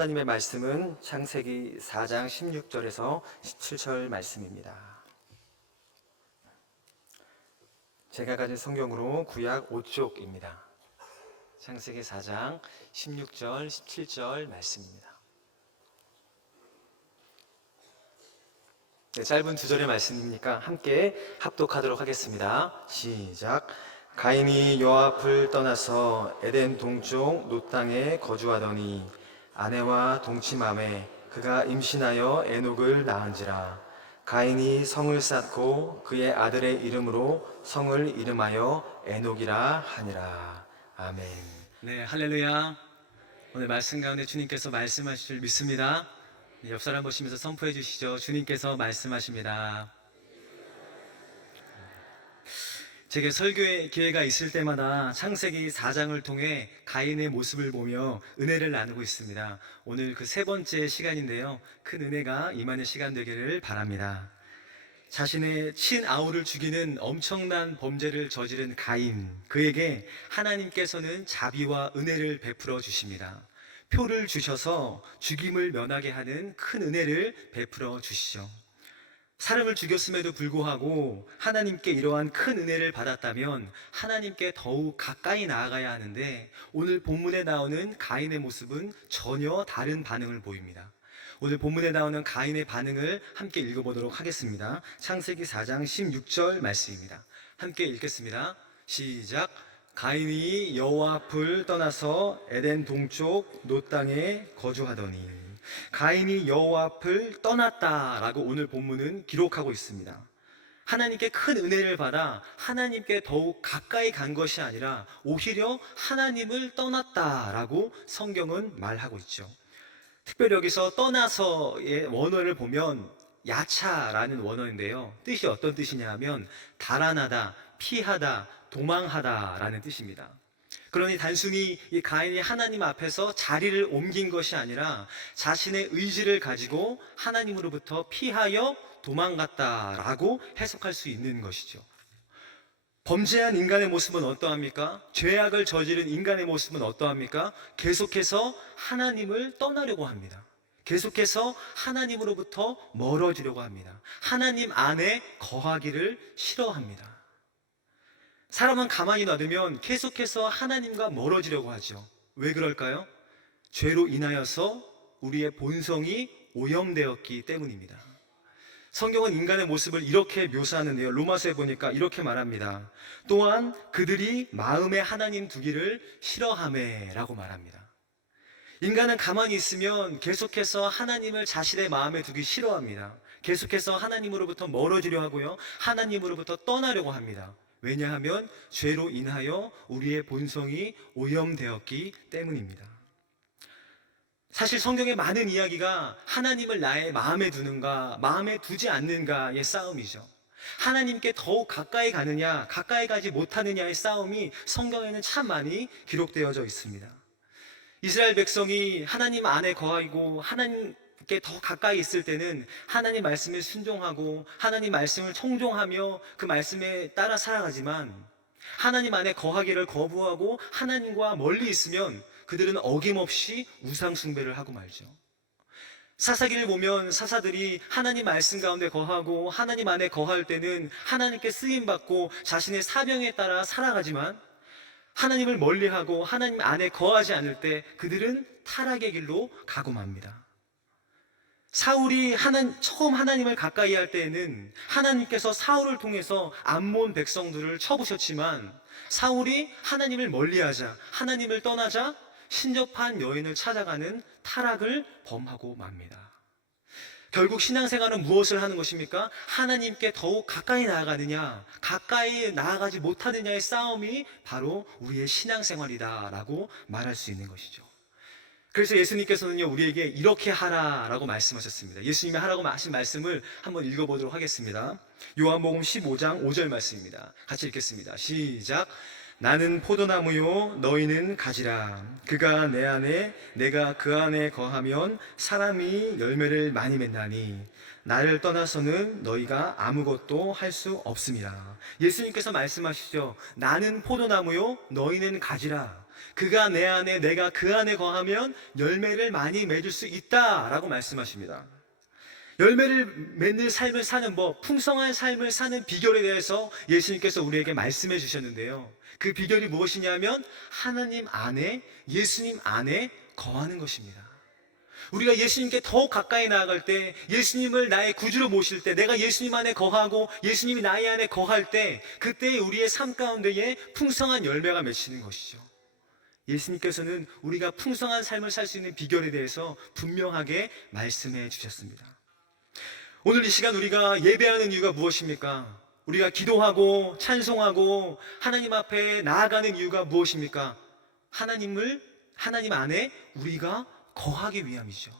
하나님의 말씀은 창세기 4장 16절에서 17절 말씀입니다. 제가 가진 성경으로 구약 5쪽입니다. 창세기 4장 16절, 17절 말씀입니다. 짧은 두 절의 말씀이니까 함께 합독하도록 하겠습니다. 시작. 가인이 여호와를 떠나서 에덴 동쪽 놋 땅에 거주하더니 아내와 동침하매 그가 임신하여 에녹을 낳은지라. 가인이 성을 쌓고 그의 아들의 이름으로 성을 이름하여 에녹이라 하니라. 아멘. 네, 할렐루야. 오늘 말씀 가운데 주님께서 말씀하실 줄 믿습니다. 옆 사람 보시면서 선포해 주시죠. 주님께서 말씀하십니다. 제게 설교의 기회가 있을 때마다 창세기 4장을 통해 가인의 모습을 보며 은혜를 나누고 있습니다. 오늘 그 세 번째 시간인데요, 큰 은혜가 임하는 시간 되기를 바랍니다. 자신의 친아우를 죽이는 엄청난 범죄를 저지른 가인, 그에게 하나님께서는 자비와 은혜를 베풀어 주십니다. 표를 주셔서 죽임을 면하게 하는 큰 은혜를 베풀어 주시죠. 사람을 죽였음에도 불구하고 하나님께 이러한 큰 은혜를 받았다면 하나님께 더욱 가까이 나아가야 하는데, 오늘 본문에 나오는 가인의 모습은 전혀 다른 반응을 보입니다. 오늘 본문에 나오는 가인의 반응을 함께 읽어보도록 하겠습니다. 창세기 4장 16절 말씀입니다. 함께 읽겠습니다. 시작. 가인이 여호와 앞을 떠나서 에덴 동쪽 놋 땅에 거주하더니. 가인이 여호와 앞을 떠났다라고 오늘 본문은 기록하고 있습니다. 하나님께 큰 은혜를 받아 하나님께 더욱 가까이 간 것이 아니라 오히려 하나님을 떠났다라고 성경은 말하고 있죠. 특별히 여기서 떠나서의 원어를 보면 야차라는 원어인데요, 뜻이 어떤 뜻이냐 하면 달아나다, 피하다, 도망하다라는 뜻입니다. 그러니 단순히 이 가인이 하나님 앞에서 자리를 옮긴 것이 아니라 자신의 의지를 가지고 하나님으로부터 피하여 도망갔다라고 해석할 수 있는 것이죠. 범죄한 인간의 모습은 어떠합니까? 죄악을 저지른 인간의 모습은 어떠합니까? 계속해서 하나님을 떠나려고 합니다. 계속해서 하나님으로부터 멀어지려고 합니다. 하나님 안에 거하기를 싫어합니다. 사람은 가만히 놔두면 계속해서 하나님과 멀어지려고 하죠. 왜 그럴까요? 죄로 인하여서 우리의 본성이 오염되었기 때문입니다. 성경은 인간의 모습을 이렇게 묘사하는데요, 로마서에 보니까 이렇게 말합니다. 또한 그들이 마음에 하나님 두기를 싫어하매 라고 말합니다. 인간은 가만히 있으면 계속해서 하나님을 자신의 마음에 두기 싫어합니다. 계속해서 하나님으로부터 멀어지려 하고요, 하나님으로부터 떠나려고 합니다. 왜냐하면 죄로 인하여 우리의 본성이 오염되었기 때문입니다. 사실 성경의 많은 이야기가 하나님을 나의 마음에 두는가, 마음에 두지 않는가의 싸움이죠. 하나님께 더욱 가까이 가느냐, 가까이 가지 못하느냐의 싸움이 성경에는 참 많이 기록되어져 있습니다. 이스라엘 백성이 하나님 안에 거하고 하나님께 더 가까이 있을 때는 하나님 말씀에 순종하고 하나님 말씀을 청종하며 그 말씀에 따라 살아가지만, 하나님 안에 거하기를 거부하고 하나님과 멀리 있으면 그들은 어김없이 우상 숭배를 하고 말죠. 사사기를 보면 사사들이 하나님 말씀 가운데 거하고 하나님 안에 거할 때는 하나님께 쓰임받고 자신의 사명에 따라 살아가지만, 하나님을 멀리하고 하나님 안에 거하지 않을 때 그들은 타락의 길로 가고 맙니다. 사울이 처음 하나님을 가까이 할 때에는 하나님께서 사울을 통해서 암몬 백성들을 쳐부셨지만, 사울이 하나님을 멀리하자, 하나님을 떠나자 신접한 여인을 찾아가는 타락을 범하고 맙니다. 결국 신앙생활은 무엇을 하는 것입니까? 하나님께 더욱 가까이 나아가느냐, 가까이 나아가지 못하느냐의 싸움이 바로 우리의 신앙생활이다라고 말할 수 있는 것이죠. 그래서 예수님께서는요, 우리에게 이렇게 하라라고 말씀하셨습니다. 예수님이 하라고 하신 말씀을 한번 읽어보도록 하겠습니다. 요한복음 15장 5절 말씀입니다. 같이 읽겠습니다. 시작. 나는 포도나무요 너희는 가지라. 그가 내 안에 내가 그 안에 거하면 사람이 열매를 많이 맺나니 나를 떠나서는 너희가 아무것도 할 수 없음이라. 예수님께서 말씀하시죠. 나는 포도나무요 너희는 가지라. 그가 내 안에 내가 그 안에 거하면 열매를 많이 맺을 수 있다라고 말씀하십니다. 열매를 맺는 삶을 사는 법, 풍성한 삶을 사는 비결에 대해서 예수님께서 우리에게 말씀해 주셨는데요. 그 비결이 무엇이냐면 하나님 안에, 예수님 안에 거하는 것입니다. 우리가 예수님께 더욱 가까이 나아갈 때, 예수님을 나의 구주로 모실 때, 내가 예수님 안에 거하고 예수님이 나의 안에 거할 때, 그때 우리의 삶 가운데에 풍성한 열매가 맺히는 것이죠. 예수님께서는 우리가 풍성한 삶을 살 수 있는 비결에 대해서 분명하게 말씀해 주셨습니다. 오늘 이 시간 우리가 예배하는 이유가 무엇입니까? 우리가 기도하고 찬송하고 하나님 앞에 나아가는 이유가 무엇입니까? 하나님 안에 우리가 거하기 위함이죠.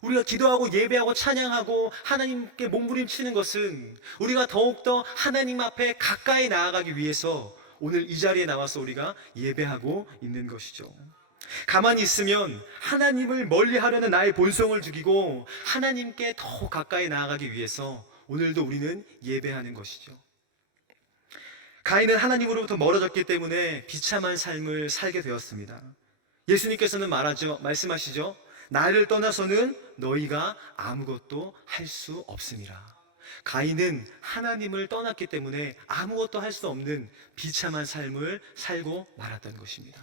우리가 기도하고 예배하고 찬양하고 하나님께 몸부림치는 것은 우리가 더욱더 하나님 앞에 가까이 나아가기 위해서 오늘 이 자리에 나와서 우리가 예배하고 있는 것이죠. 가만히 있으면 하나님을 멀리하려는 나의 본성을 죽이고 하나님께 더 가까이 나아가기 위해서 오늘도 우리는 예배하는 것이죠. 가인은 하나님으로부터 멀어졌기 때문에 비참한 삶을 살게 되었습니다. 예수님께서는 말씀하시죠. 나를 떠나서는 너희가 아무것도 할 수 없음이라. 가인은 하나님을 떠났기 때문에 아무것도 할 수 없는 비참한 삶을 살고 말았던 것입니다.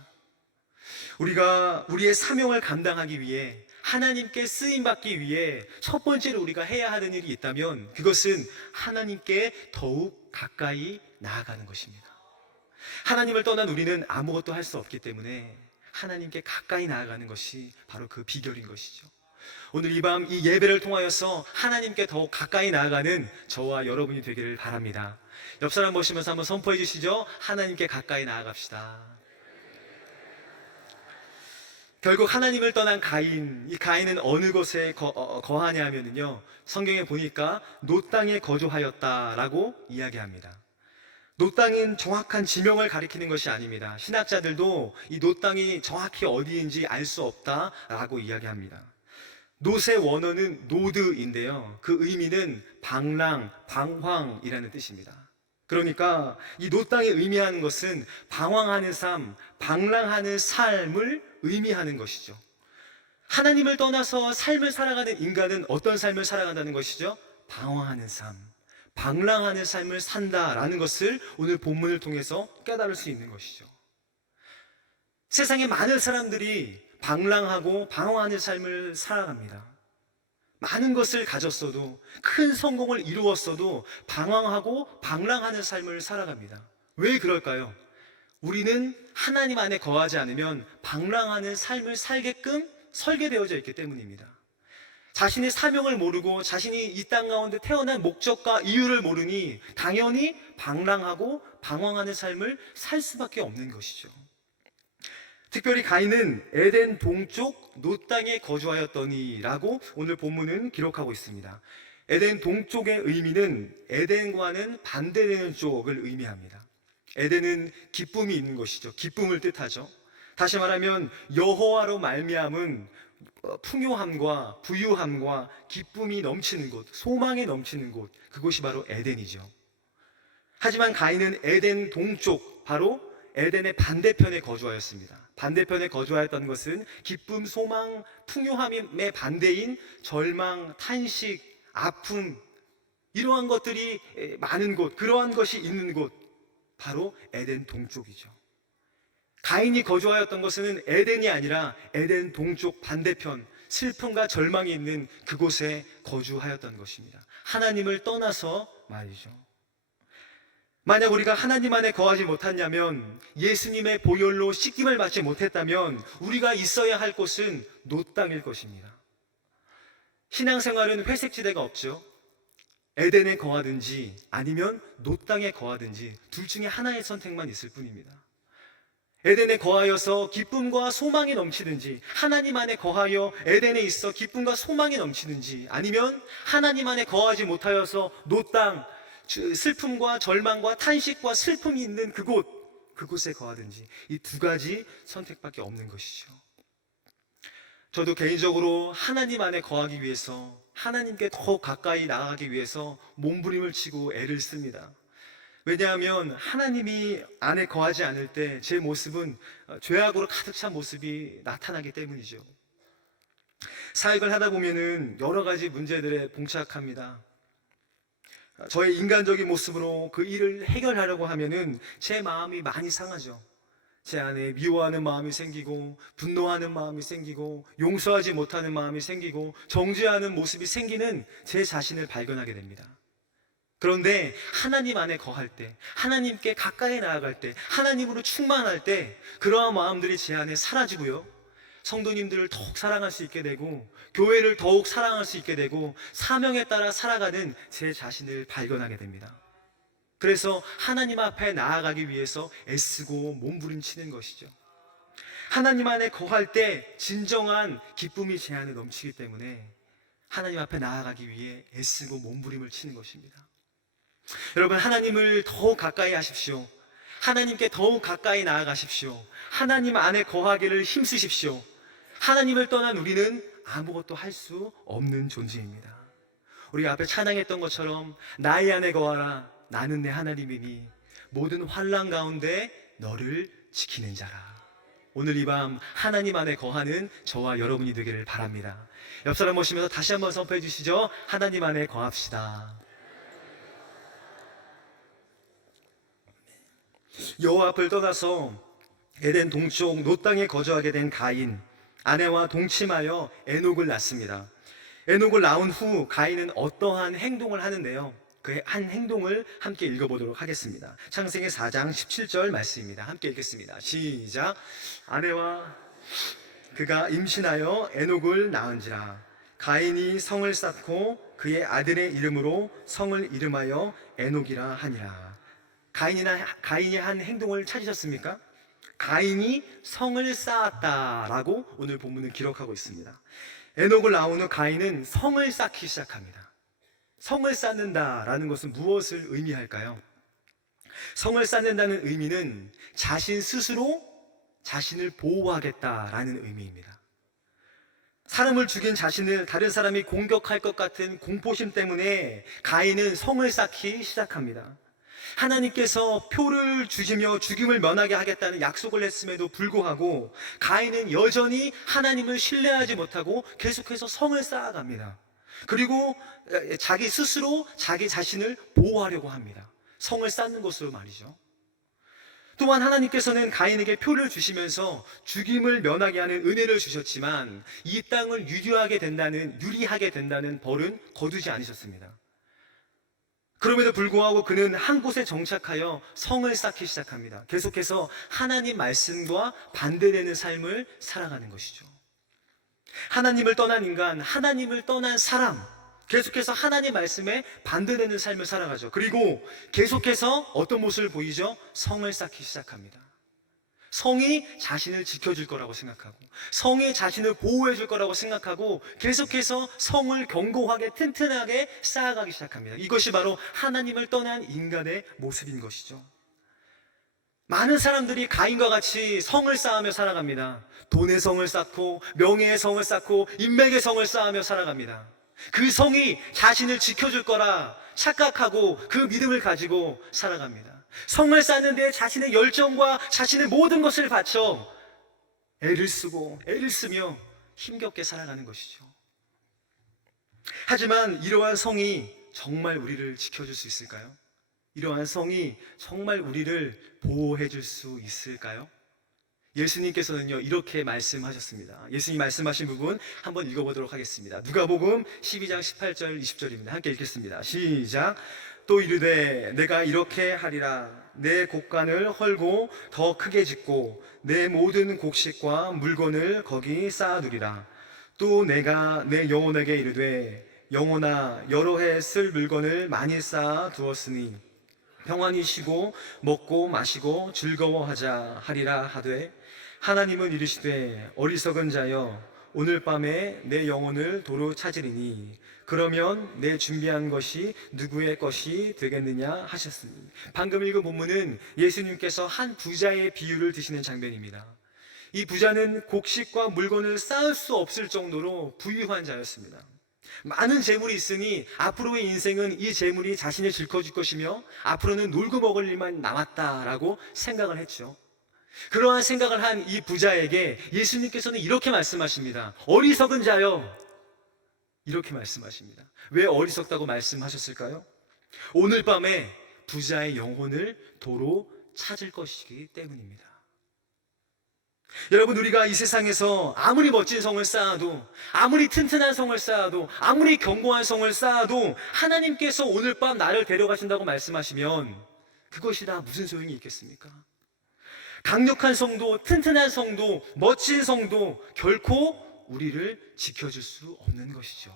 우리가 우리의 사명을 감당하기 위해 하나님께 쓰임받기 위해 첫 번째로 우리가 해야 하는 일이 있다면 그것은 하나님께 더욱 가까이 나아가는 것입니다. 하나님을 떠난 우리는 아무것도 할 수 없기 때문에 하나님께 가까이 나아가는 것이 바로 그 비결인 것이죠. 오늘 이 밤 이 예배를 통하여서 하나님께 더욱 가까이 나아가는 저와 여러분이 되기를 바랍니다. 옆 사람 보시면서 한번 선포해 주시죠. 하나님께 가까이 나아갑시다. 결국 하나님을 떠난 가인, 이 가인은 어느 곳에 거하냐 하면요, 성경에 보니까 놋 땅에 거주하였다라고 이야기합니다. 놋 땅은 정확한 지명을 가리키는 것이 아닙니다. 신학자들도 이 놋 땅이 정확히 어디인지 알 수 없다라고 이야기합니다. 놋의 원어는 노드인데요, 그 의미는 방랑, 방황이라는 뜻입니다. 그러니까 이 놋 땅이 의미하는 것은 방황하는 삶, 방랑하는 삶을 의미하는 것이죠. 하나님을 떠나서 삶을 살아가는 인간은 어떤 삶을 살아간다는 것이죠? 방황하는 삶, 방랑하는 삶을 산다라는 것을 오늘 본문을 통해서 깨달을 수 있는 것이죠. 세상에 많은 사람들이 방랑하고 방황하는 삶을 살아갑니다. 많은 것을 가졌어도, 큰 성공을 이루었어도 방황하고 방랑하는 삶을 살아갑니다. 왜 그럴까요? 우리는 하나님 안에 거하지 않으면 방랑하는 삶을 살게끔 설계되어져 있기 때문입니다. 자신의 사명을 모르고 자신이 이 땅 가운데 태어난 목적과 이유를 모르니 당연히 방랑하고 방황하는 삶을 살 수밖에 없는 것이죠. 특별히 가인은 에덴 동쪽 놋 땅에 거주하였더니라고 오늘 본문은 기록하고 있습니다. 에덴 동쪽의 의미는 에덴과는 반대되는 쪽을 의미합니다. 에덴은 기쁨이 있는 것이죠. 기쁨을 뜻하죠. 다시 말하면 여호와로 말미암은 풍요함과 부유함과 기쁨이 넘치는 곳, 소망이 넘치는 곳, 그곳이 바로 에덴이죠. 하지만 가인은 에덴 동쪽, 바로 에덴의 반대편에 거주하였습니다. 반대편에 거주하였던 것은 기쁨, 소망, 풍요함의 반대인 절망, 탄식, 아픔, 이러한 것들이 많은 곳, 그러한 것이 있는 곳, 바로 에덴 동쪽이죠. 가인이 거주하였던 것은 에덴이 아니라 에덴 동쪽 반대편, 슬픔과 절망이 있는 그곳에 거주하였던 것입니다. 하나님을 떠나서 말이죠. 만약 우리가 하나님 안에 거하지 못했냐면, 예수님의 보혈로 씻김을 받지 못했다면 우리가 있어야 할 곳은 놋 땅일 것입니다. 신앙생활은 회색지대가 없죠. 에덴에 거하든지 아니면 놋 땅에 거하든지 둘 중에 하나의 선택만 있을 뿐입니다. 에덴에 거하여서 기쁨과 소망이 넘치든지, 하나님 안에 거하여 에덴에 있어 기쁨과 소망이 넘치든지, 아니면 하나님 안에 거하지 못하여서 놋 땅, 슬픔과 절망과 탄식과 슬픔이 있는 그곳에 거하든지, 이 두 가지 선택밖에 없는 것이죠. 저도 개인적으로 하나님 안에 거하기 위해서, 하나님께 더 가까이 나아가기 위해서 몸부림을 치고 애를 씁니다. 왜냐하면 하나님이 안에 거하지 않을 때 제 모습은 죄악으로 가득 찬 모습이 나타나기 때문이죠. 사역을 하다 보면은 여러 가지 문제들에 봉착합니다. 저의 인간적인 모습으로 그 일을 해결하려고 하면은 제 마음이 많이 상하죠. 제 안에 미워하는 마음이 생기고, 분노하는 마음이 생기고, 용서하지 못하는 마음이 생기고, 정죄하는 모습이 생기는 제 자신을 발견하게 됩니다. 그런데 하나님 안에 거할 때, 하나님께 가까이 나아갈 때, 하나님으로 충만할 때 그러한 마음들이 제 안에 사라지고요, 성도님들을 더욱 사랑할 수 있게 되고, 교회를 더욱 사랑할 수 있게 되고, 사명에 따라 살아가는 제 자신을 발견하게 됩니다. 그래서 하나님 앞에 나아가기 위해서 애쓰고 몸부림치는 것이죠. 하나님 안에 거할 때 진정한 기쁨이 제 안에 넘치기 때문에 하나님 앞에 나아가기 위해 애쓰고 몸부림을 치는 것입니다. 여러분, 하나님을 더욱 가까이 하십시오. 하나님께 더욱 가까이 나아가십시오. 하나님 안에 거하기를 힘쓰십시오. 하나님을 떠난 우리는 아무것도 할 수 없는 존재입니다. 우리 앞에 찬양했던 것처럼 나의 안에 거하라. 나는 내 하나님이니 모든 환난 가운데 너를 지키는 자라. 오늘 이 밤 하나님 안에 거하는 저와 여러분이 되기를 바랍니다. 옆 사람 보시면서 다시 한번 선포해 주시죠. 하나님 안에 거합시다. 여호와 앞을 떠나서 에덴 동쪽 노 땅에 거주하게 된 가인, 아내와 동침하여 에녹을 낳습니다. 에녹을 낳은 후 가인은 어떠한 행동을 하는데요, 그 한 행동을 함께 읽어보도록 하겠습니다. 창세기 4장 17절 말씀입니다. 함께 읽겠습니다. 시작. 아내와 그가 임신하여 에녹을 낳은지라. 가인이 성을 쌓고 그의 아들의 이름으로 성을 이름하여 에녹이라 하니라. 가인이 한 행동을 찾으셨습니까? 가인이 성을 쌓았다라고 오늘 본문은 기록하고 있습니다. 에녹을 낳은 후 가인은 성을 쌓기 시작합니다. 성을 쌓는다라는 것은 무엇을 의미할까요? 성을 쌓는다는 의미는 자신 스스로 자신을 보호하겠다라는 의미입니다. 사람을 죽인 자신을 다른 사람이 공격할 것 같은 공포심 때문에 가인은 성을 쌓기 시작합니다. 하나님께서 표를 주시며 죽임을 면하게 하겠다는 약속을 했음에도 불구하고 가인은 여전히 하나님을 신뢰하지 못하고 계속해서 성을 쌓아갑니다. 그리고 자기 스스로 자기 자신을 보호하려고 합니다. 성을 쌓는 것으로 말이죠. 또한 하나님께서는 가인에게 표를 주시면서 죽임을 면하게 하는 은혜를 주셨지만 이 땅을 유리하게 된다는 벌은 거두지 않으셨습니다. 그럼에도 불구하고 그는 한 곳에 정착하여 성을 쌓기 시작합니다. 계속해서 하나님 말씀과 반대되는 삶을 살아가는 것이죠. 하나님을 떠난 인간, 하나님을 떠난 사람, 계속해서 하나님 말씀에 반대되는 삶을 살아가죠. 그리고 계속해서 어떤 모습을 보이죠? 성을 쌓기 시작합니다. 성이 자신을 지켜줄 거라고 생각하고, 성이 자신을 보호해 줄 거라고 생각하고, 계속해서 성을 견고하게 튼튼하게 쌓아가기 시작합니다. 이것이 바로 하나님을 떠난 인간의 모습인 것이죠. 많은 사람들이 가인과 같이 성을 쌓으며 살아갑니다. 돈의 성을 쌓고, 명예의 성을 쌓고, 인맥의 성을 쌓으며 살아갑니다. 그 성이 자신을 지켜줄 거라 착각하고 그 믿음을 가지고 살아갑니다. 성을 쌓는데 자신의 열정과 자신의 모든 것을 바쳐 애를 쓰며 힘겹게 살아가는 것이죠. 하지만 이러한 성이 정말 우리를 지켜줄 수 있을까요? 이러한 성이 정말 우리를 보호해 줄 수 있을까요? 예수님께서는요, 이렇게 말씀하셨습니다. 예수님 말씀하신 부분 한번 읽어보도록 하겠습니다. 누가복음 12장 18절 20절입니다. 함께 읽겠습니다. 시작. 또 이르되 내가 이렇게 하리라. 내 곡간을 헐고 더 크게 짓고 내 모든 곡식과 물건을 거기 쌓아두리라. 또 내가 내 영혼에게 이르되 영혼아, 여러 해 쓸 물건을 많이 쌓아 두었으니 평안히 쉬고 먹고 마시고 즐거워하자 하리라 하되, 하나님은 이르시되 어리석은 자여, 오늘 밤에 내 영혼을 도로 찾으리니 그러면 내 준비한 것이 누구의 것이 되겠느냐 하셨으니. 방금 읽은 본문은 예수님께서 한 부자의 비유를 드시는 장면입니다. 이 부자는 곡식과 물건을 쌓을 수 없을 정도로 부유한 자였습니다. 많은 재물이 있으니 앞으로의 인생은 이 재물이 자신을 질커질 것이며 앞으로는 놀고 먹을 일만 남았다라고 생각을 했죠. 그러한 생각을 한 이 부자에게 예수님께서는 이렇게 말씀하십니다. 어리석은 자여, 이렇게 말씀하십니다. 왜 어리석다고 말씀하셨을까요? 오늘 밤에 부자의 영혼을 도로 찾을 것이기 때문입니다. 여러분, 우리가 이 세상에서 아무리 멋진 성을 쌓아도, 아무리 튼튼한 성을 쌓아도, 아무리 견고한 성을 쌓아도 하나님께서 오늘 밤 나를 데려가신다고 말씀하시면 그것이 다 무슨 소용이 있겠습니까? 강력한 성도, 튼튼한 성도, 멋진 성도 결코 우리를 지켜줄 수 없는 것이죠.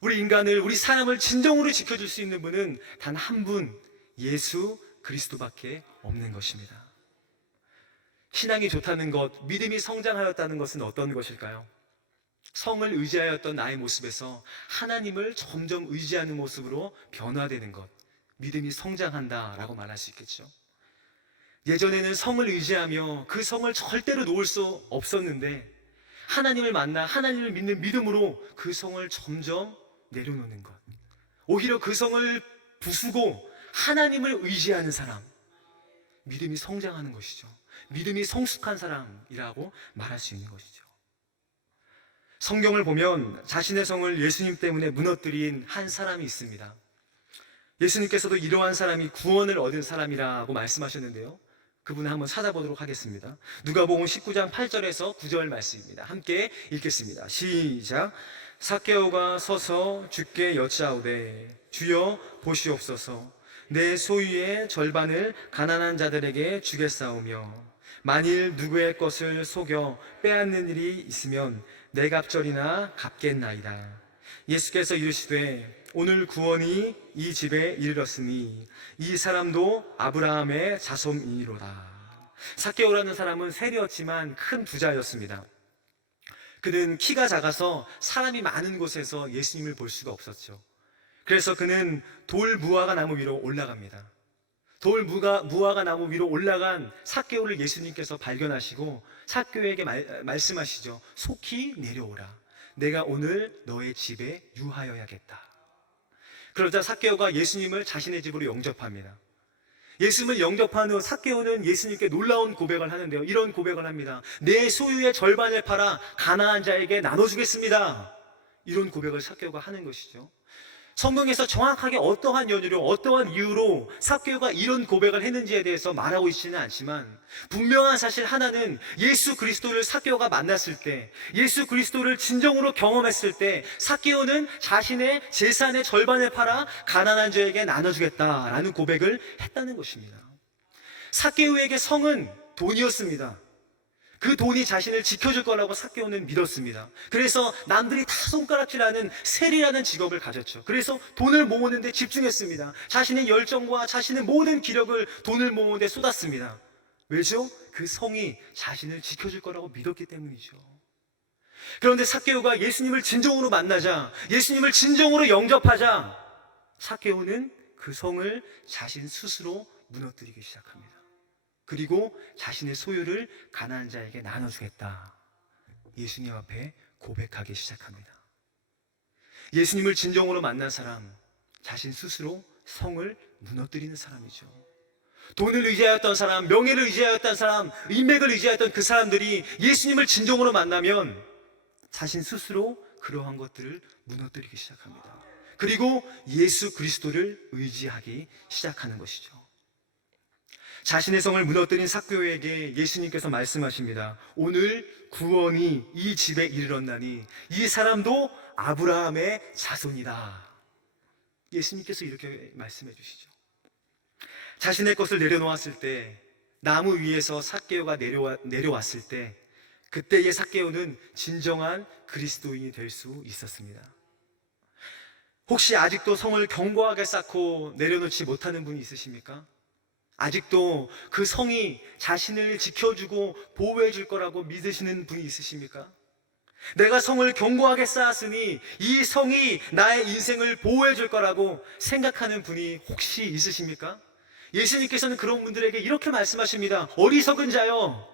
우리 인간을, 우리 사람을 진정으로 지켜줄 수 있는 분은 단 한 분, 예수 그리스도밖에 없는 것입니다. 신앙이 좋다는 것, 믿음이 성장하였다는 것은 어떤 것일까요? 성을 의지하였던 나의 모습에서 하나님을 점점 의지하는 모습으로 변화되는 것, 믿음이 성장한다라고 말할 수 있겠죠. 예전에는 성을 의지하며 그 성을 절대로 놓을 수 없었는데 하나님을 만나 하나님을 믿는 믿음으로 그 성을 점점 내려놓는 것, 오히려 그 성을 부수고 하나님을 의지하는 사람, 믿음이 성장하는 것이죠. 믿음이 성숙한 사람이라고 말할 수 있는 것이죠. 성경을 보면 자신의 성을 예수님 때문에 무너뜨린 한 사람이 있습니다. 예수님께서도 이러한 사람이 구원을 얻은 사람이라고 말씀하셨는데요, 그분을 한번 찾아보도록 하겠습니다. 누가복음 19장 8절에서 9절 말씀입니다. 함께 읽겠습니다. 시작. 삭개오가 서서 주께 여짜오되 주여 보시옵소서, 내 소유의 절반을 가난한 자들에게 주겠사오며 만일 누구의 것을 속여 빼앗는 일이 있으면 내 갑절이나 갚겠나이다. 예수께서 이르시되 오늘 구원이 이 집에 이르렀으니 이 사람도 아브라함의 자손이니로다. 삭개오라는 사람은 세리였지만 큰 부자였습니다. 그는 키가 작아서 사람이 많은 곳에서 예수님을 볼 수가 없었죠. 그래서 그는 돌 무화과 나무 위로 올라갑니다. 돌 무화과 나무 위로 올라간 삭개오를 예수님께서 발견하시고 삭개오에게 말씀하시죠. 속히 내려오라. 내가 오늘 너의 집에 유하여야겠다. 그러자 삭개오가 예수님을 자신의 집으로 영접합니다. 예수님을 영접한 후 삭개오는 예수님께 놀라운 고백을 하는데요, 이런 고백을 합니다. 내 소유의 절반을 팔아 가난한 자에게 나눠주겠습니다. 이런 고백을 삭개오가 하는 것이죠. 성경에서 정확하게 어떠한 연유로, 어떠한 이유로 삭개오가 이런 고백을 했는지에 대해서 말하고 있지는 않지만 분명한 사실 하나는, 예수 그리스도를 삭개오가 만났을 때, 예수 그리스도를 진정으로 경험했을 때 삭개오는 자신의 재산의 절반을 팔아 가난한 자에게 나눠주겠다라는 고백을 했다는 것입니다. 삭개오에게 성은 돈이었습니다. 그 돈이 자신을 지켜줄 거라고 삭개오는 믿었습니다. 그래서 남들이 다 손가락질하는 세리라는 직업을 가졌죠. 그래서 돈을 모으는 데 집중했습니다. 자신의 열정과 자신의 모든 기력을 돈을 모으는 데 쏟았습니다. 왜죠? 그 성이 자신을 지켜줄 거라고 믿었기 때문이죠. 그런데 삭개오가 예수님을 진정으로 만나자, 예수님을 진정으로 영접하자 삭개오는 그 성을 자신 스스로 무너뜨리기 시작합니다. 그리고 자신의 소유를 가난한 자에게 나눠주겠다, 예수님 앞에 고백하기 시작합니다. 예수님을 진정으로 만난 사람, 자신 스스로 성을 무너뜨리는 사람이죠. 돈을 의지하였던 사람, 명예를 의지하였던 사람, 인맥을 의지하였던 그 사람들이 예수님을 진정으로 만나면 자신 스스로 그러한 것들을 무너뜨리기 시작합니다. 그리고 예수 그리스도를 의지하기 시작하는 것이죠. 자신의 성을 무너뜨린 삭개오에게 예수님께서 말씀하십니다. 오늘 구원이 이 집에 이르렀나니 이 사람도 아브라함의 자손이다. 예수님께서 이렇게 말씀해 주시죠. 자신의 것을 내려놓았을 때, 나무 위에서 삭개오가 내려왔을 때, 그때의 삭개오는 진정한 그리스도인이 될 수 있었습니다. 혹시 아직도 성을 견고하게 쌓고 내려놓지 못하는 분이 있으십니까? 아직도 그 성이 자신을 지켜주고 보호해 줄 거라고 믿으시는 분이 있으십니까? 내가 성을 견고하게 쌓았으니 이 성이 나의 인생을 보호해 줄 거라고 생각하는 분이 혹시 있으십니까? 예수님께서는 그런 분들에게 이렇게 말씀하십니다. 어리석은 자요,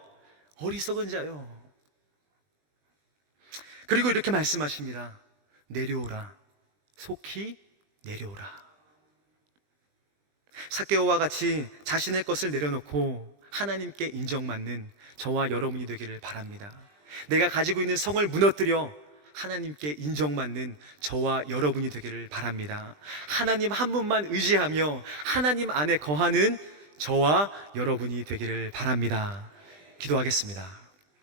어리석은 자요. 그리고 이렇게 말씀하십니다. 내려오라. 속히 내려오라. 삭개오와 같이 자신의 것을 내려놓고 하나님께 인정받는 저와 여러분이 되기를 바랍니다. 내가 가지고 있는 성을 무너뜨려 하나님께 인정받는 저와 여러분이 되기를 바랍니다. 하나님 한 분만 의지하며 하나님 안에 거하는 저와 여러분이 되기를 바랍니다. 기도하겠습니다.